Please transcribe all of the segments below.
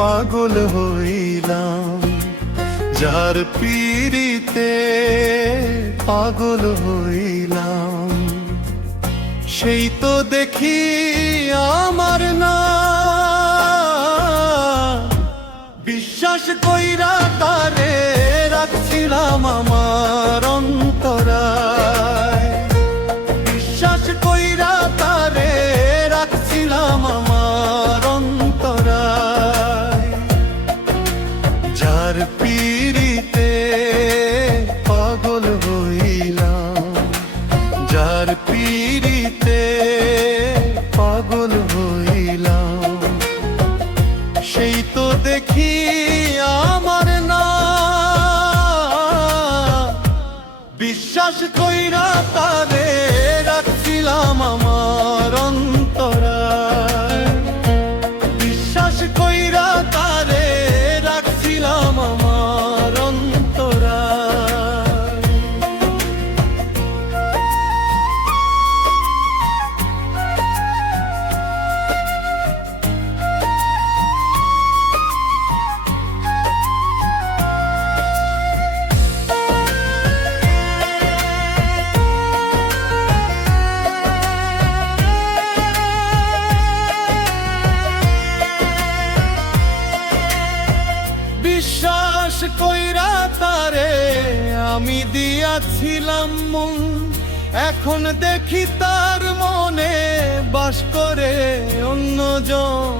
পাগল হইলাম, যার পীড়িতে পাগল হইলাম। সেই তো দেখি আমার না, বিশ্বাস কইরা তারে রাখছিলাম আমার অন্তরায়। বিশ্বাস কইরা তারে রাখছিলাম আমার অন্তরায়। যার পীড়িতে পাগল হইলাম, যার পীড়িতে পাগল হইলাম। সেই তো দেখি আমার না, বিশ্বাস কইরা তারে রাখছিলাম আমার অন্তরায়। বিশ্বাস কইরা তারে রাখছিলাম আমার অন্তরায়। বিশ্বাস কইরা তারে আমি দিয়াছিলাম মন, এখন দেখি তার মনে বাস করে অন্যজন।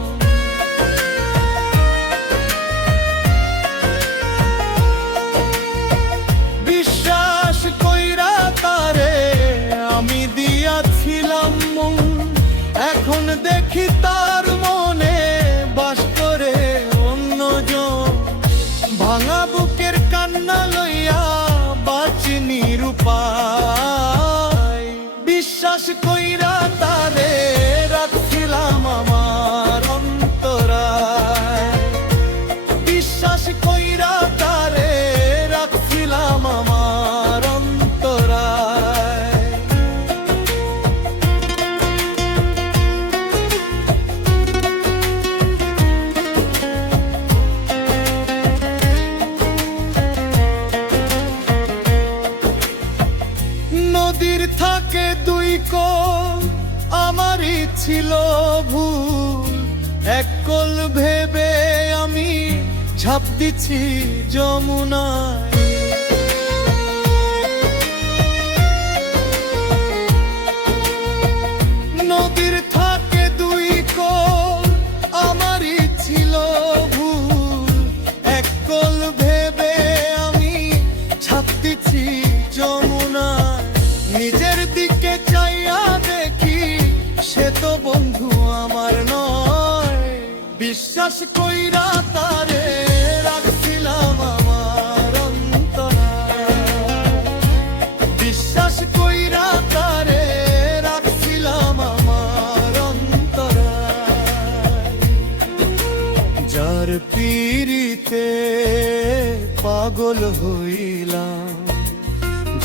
বিশ্বাস কইরা তারে আমি দিয়াছিলাম মন, এখন দেখি তার মনে বাস করে অন্যজন। ভাঙা বুকের কান্না লইয়া বাঁচি নিরুপায়। বিশ্বাস কইরা তারে রাখছিলাম আমার অন্তরায়। বিশ্বাস কইরা তারে রাখছিলাম আমার অন্তরায়। নদীর থাকে দুই কোল, আমারই ছিল ভুল। এক কোল ভেবে আমি ঝাঁপ দিচ্ছি যমুনায়। নদীর থাকে দুই কোল, আমারই ছিল ভুল। এক কোল ভেবে আমি ঝাঁপ দিচ্ছি যমুনায়। নিজের দিকে চাইয়া দেখি সে তো বন্ধু আমার নয়। বিশ্বাস কইরা তারে রাখছিলাম আমার অন্তরায়। বিশ্বাস কইরা তারে রাখছিলাম আমার অন্তরায়। যার পীড়িতে পাগল হইলাম,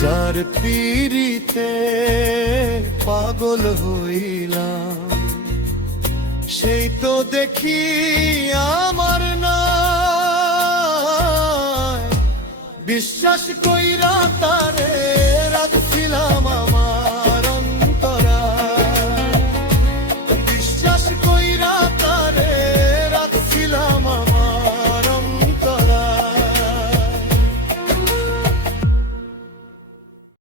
যার পীড়িতে পাগল হইলাম। সেই তো দেখি আমার না, বিশ্বাস কইরা তারে রাখছিলাম আমার